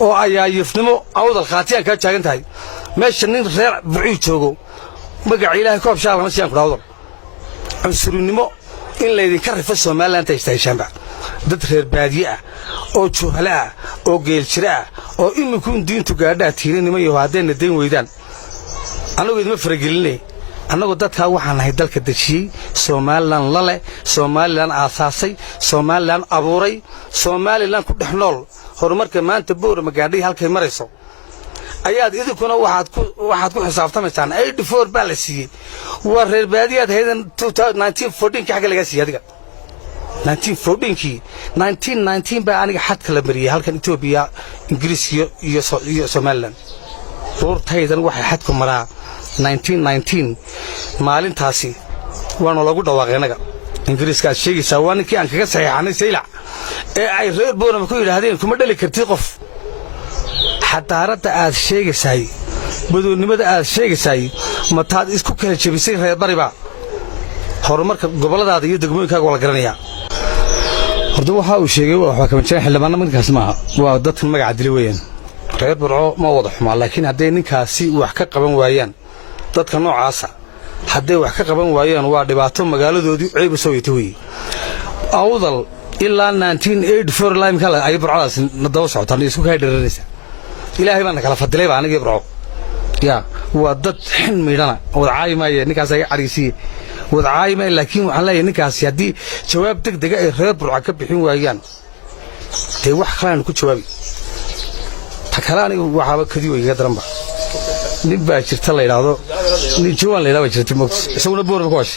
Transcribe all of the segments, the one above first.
oo ayaa yifnimo awdal khaatiyaan ka taagan tahay meesha nin reer buuci joogo magac ilaahay koob shaal ma siyaan ku awdal cunsurinimo in la idin ka rifo Soomaaliland ay istaayshamba dad reer baadiye ah oo juhala ah oo geel jira ah oo iminku diintu gaadha tiirinimo iyo hadeena deyn weydaan anagu idma faragelinay annagu dadka waxaan nahay dalka dashiyay Soomaaliland lale Soomaaliland aasaasay Soomaaliland abuuray Soomaaliland ku dhex nool horumarka maanta boor magaadhay halkay marayso ayaad idinkuna waxaad ku xisaabtamaysaan 84 baa la siiyay waa reer baadiyaad haydan 1914 ka xaga laga siiyay adiga 1914 baa aniga xadka la mariyay halkan Itoobiya Ingiriis iyo Soomaaliland roortaydan waxay xadku maraa 1919 maalintaasi waana lagu dhawaaqaynaga Ingiriiska sheegaysa waa ninkii aan kaga saxiixanay saylac ee ay reer boorama ku yiraahdeen kuma dhali kartid qof xadaarada aad sheegaysay badoonimada aad sheegaysay ma taad isku kala jabisay reer bariba horumarka goboladaada iyo degmooyinkaaga wala garanaya horta waxa uu sheegay waxa ka mid ah xildhibaanada ninkaas maaha waa dadka magac dili weeyaan reer burco ma wada xumaa laakiin haday ninkaasi wax ka qaban waayaan dadka noocaasa haday wax ka qaban waayaan waa dhibaato magaaladoodii ceeb soo yitay awdal ilaa 1984 laamka ay burcadaas nadaw socotaan isku ka dhiranaysa ilaahay baan kala fadilay baan aniga burco ya waa dad xin miidhana wada caayimaya ninkaas ay cariisii wada caayimay laakiin waxaan leeyahay ninkaas hadii jawaab degdeg ah reer burco ka bixin waayaan tay wax kale ku jawaabi takalaani waxaba kadiyo iga daranba nin baa jirta la yiraahdo nin jawaan la yiraahdo jirta moogta isaguna boorama ku wash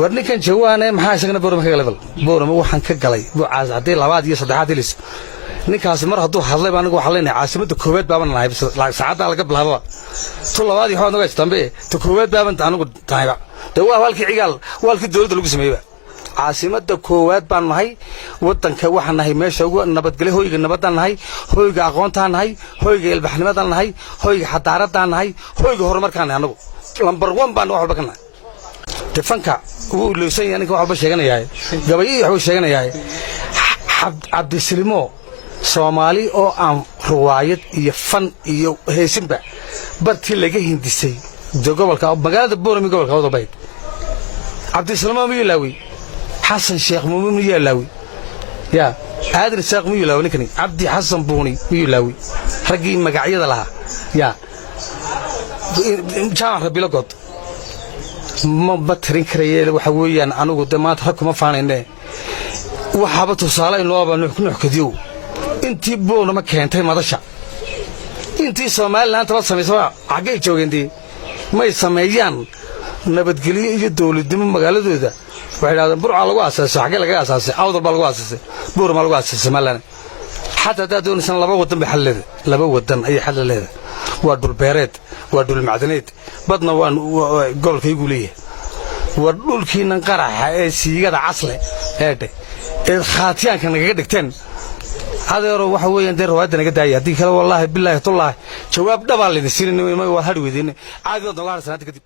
warni kan jawaane maxaa isagana boorama ka galay boorama waxaan ka galay buucaas hadii labaad iyo saddexaad ilis ninkaas mar hadduu hadlay baan anigu waxaan leenahay caasimada koobaad baaban nahay saacada laga bilaabo to labaad iyo xoog dambe to koobaad baaban anigu taayba waa halkii cigaal walkii dawladda lagu sameeyay caasimada koowaad baan nahay wadanka waxaan nahay meesha ugu nabadgelyo hoyga nabadan nahay hoyga aqoontaan nahay hoyga ilbaxnimadan nahay hoyga xadaaradan nahay hoyga horumarkaan nahay anagu number 1 baan wax walba ka nahay defanka uu leeyahay aniga wax walba sheeganayaa gabayii wuxuu sheeganayaa Cabdisalimo Soomaali oo aan ruwaayad iyo fan iyo heesinba bartii laga hindisay gobolka magaalada Boorami gobolka Wadoobayd Cabdisalimo Miilaawi حسن شيخ مؤمن يلاوي يا هذا الشيخ ميلاوي نكني عبد حسن بوني ميلاوي رجي مقعيد لها يا جامع ربي لقط ما بترين كريه وحويا أنا قدامات حكم فانينه وحابة صالة إنه أبى نحكديو أنتي بونا ما كنتي ما تشع أنتي سامال أنت بس سميسوا عجيب شو أنتي ما يسميان نبتقلي يدول الدم مقالة ده وحنا برع على واساس حاجة لقى أساس أوضر بالواساس بور بالواساس مالنا حتى تدون سنة لبوة بحل لبوة دم أي حل له ودول بيرات ودول المعدنات بدنا وان قول كي يقوليه ودول كي نقرأ سيجا عصله هذا الخاتيان كان قدكتين هذا يروح هو يندر وادنا قد هذه كلا والله بالله طلع جواب دبل اللي نسير إنه ما هو هاد ويدين عادي دولار سنة كده